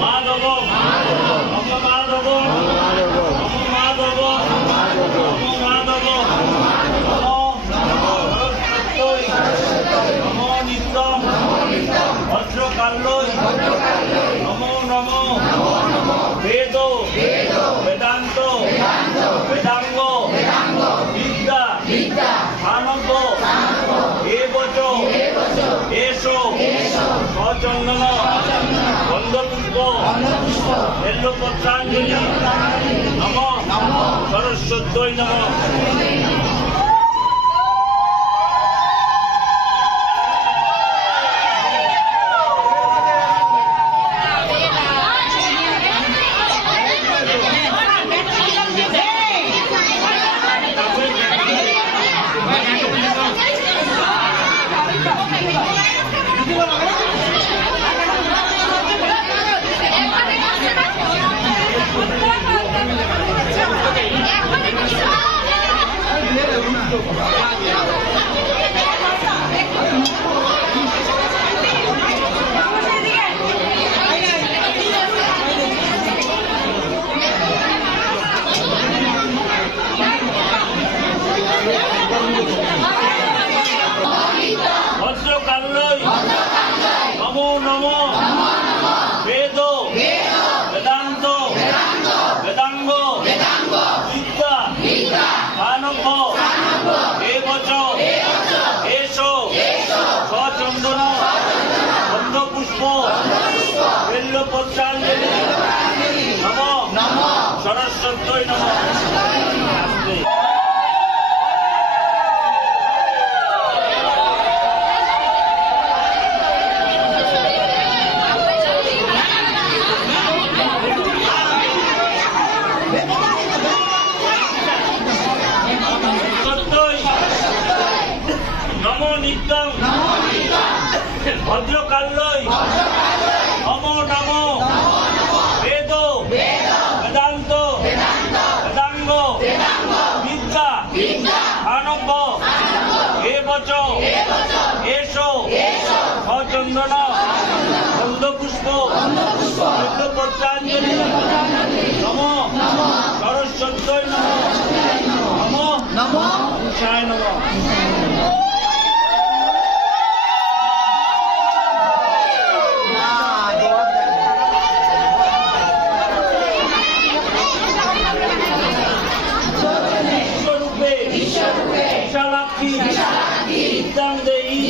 মাধব নম মাধব নম মাধব নম মাধব নম নিত্যম ভদ্রকাল্যই নমো নমো বেদ বেদান্ত বেদাঙ্গ বিদ্যা আনন্দ এবচ এসো সচন্দন গন্ধপুষ্প বেল্লপত্রাঞ্জলি নম সরস্বত্যৈ নম। ভদ্রকাল্যই নমো নমো বেদ বেদান্ত বেদাঙ্গ বিদ্যা আনন্দ এবচ এসো সচন্দন গন্ধপুষ্প বেল্লপত্রাঞ্জলি নম সরস্বত্যৈ নম। নমো নিত্যং ভদ্রকাল্যই নমো নমো বেদ বেদান্ত বেদাঙ্গ বিদ্যা আনন্দ এবচ এসো সচন্দন গন্ধপুষ্প বেল্লপত্রাঞ্জলি নম সরস্বত্যৈ নম নম ঈশায় নম। বিশালাক্ষী বিদ্যাং দেহি